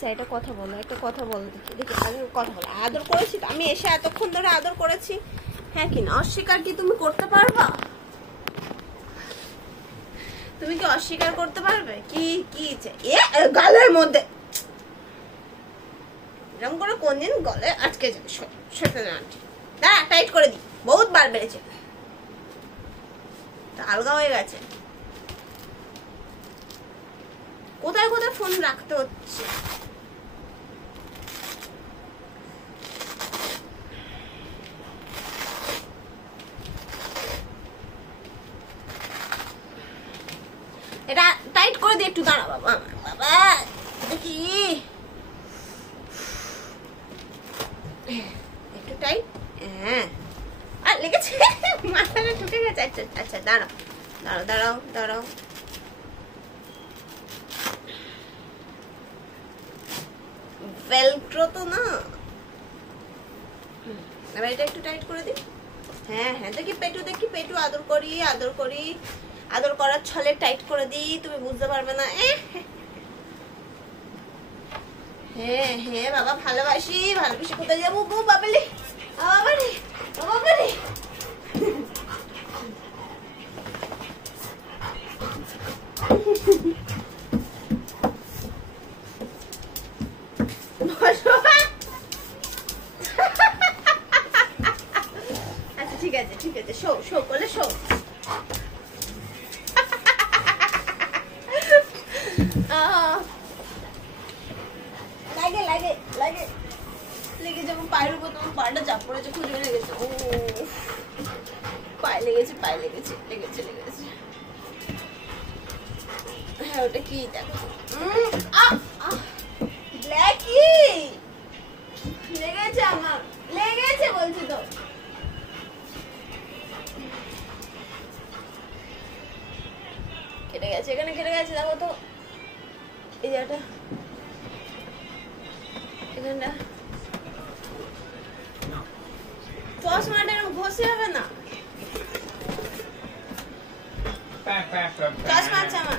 বলছে একটা কথা বলো, একটা কথা বলো, দেখি দেখি আগে কথা বলো। আদর করেছি তো আমি, এসে এতক্ষণ ধরে আদর করেছি, হ্যাঁ কি না? অস্বীকার কি তুমি করতে পারবা? তুমি কি অস্বীকার করতে পারবে? কি কি গালের মধ্যে এরকম করে কোনদিন গলে আটকে যাবে? সত্যি না আন্টি, দাঁড়া টাইট করে দিই, বহুত বার বেড়েছে, আলগা হয়ে গেছে। কোথায় কোথায় ফোন রাখতে হচ্ছে। এটা টাইট করে দিই একটু, দাঁড়া বাবা, বাবা দেখি একটু টাইট। হ্যাঁ আর লেগেছে, মাথাটা ঢুকে গেছে। আচ্ছা আচ্ছা দাঁড়াও দাঁড়াও দাঁড়াও দাঁড়াও, ভেলক্রো তো না। এবার এটা একটু টাইট করে দিই। হ্যাঁ হ্যাঁ দেখি পেটু, দেখি পেটু, আদর করি আদর করি, আদর করার ছলে টাইট করে দিই, তুমি বুঝতে পারবে না। হ্যাঁ হ্যাঁ বাবা ভালোবাসি, ভালোবাসি। কোথায় যাবো গো বাবালে, বাবারে বাবারে। আচ্ছা ঠিক আছে ঠিক আছে, শো শো করলে শো। লাগে লাগে লাগে লেগে যাবো পায়ের উপর, তোমার পাটা চাপ পড়েছে, খুঁজে লেগেছে। ও পায়ে লেগেছে, পায়ে লেগেছে, লেগেছে লেগেছে। হ্যাঁ ওটা কি দেখো, ব্ল্যাকি লেগেছে, আমার লেগেছে বলছি তো। কেটে গেছে, এখানে কেটে গেছে দেখো তো, এই জায়গাটা, এখানটা। চশমাটা এরকম ঘষে হবে না, চশমা আছে আমার।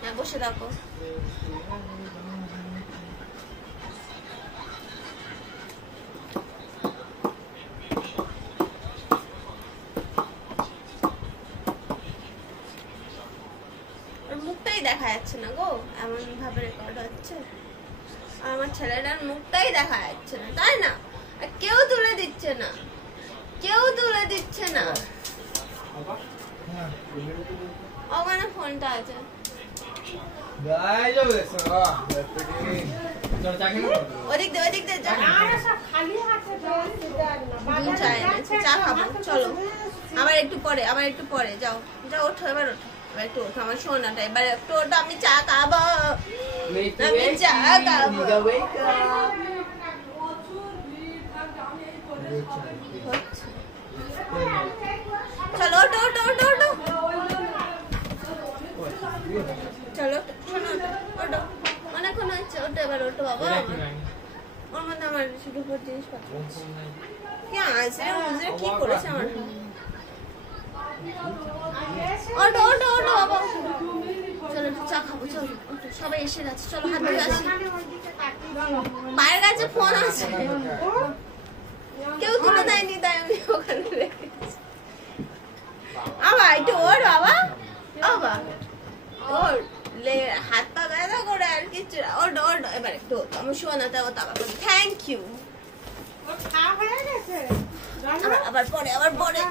হ্যাঁ বসে থাকো। মুখটাই দেখা যাচ্ছে না গো, এমন ভাবে রেকর্ড হচ্ছে। আমার ছেলেটার মুখটাই দেখা যাচ্ছে না, তাই না? আর কেউ তুলে দিচ্ছে না, কেউ তুলে দিচ্ছে না। ওখানে ফোনটা আছে, ওদিক দে ওদিক দে। চা খাবো চলো, আবার একটু পরে, আবার একটু পরে। যাও যাও ওঠো, এবার ওঠো, এবার একটু ওঠো আমার সোনাটা, এবার একটু ওঠো। আমি চা খাবো, আমি চা খাবো। চলো ওঠো ওঠো ওঠো ওঠো, চলো শোনো ওঠো, অনেকক্ষণ হচ্ছে, ওঠো এবার ওঠো বাবা। ওর মধ্যে আমার শুধু জিনিসপত্র কি আছে, কি করেছে আমার। ওঠো ওঠো ওঠো বাবা, চলো চা খাবো, চলো সবাই এসে গেছে, চলো হাত ধুয়ে আসি। পায়ের কাছে ফোন আছে, কেউ তুলে দেয়নি, তাই আমি ওখানে রেখেছি। আবার একটু ওর বাবা, বাবা ওর হাত পা ব্যথা করে আর কিছু। ওর ওর এবার একটু আমার শোনাতে ও তাবা থ্যাংক ইউ। আবার পরে, আবার পরে।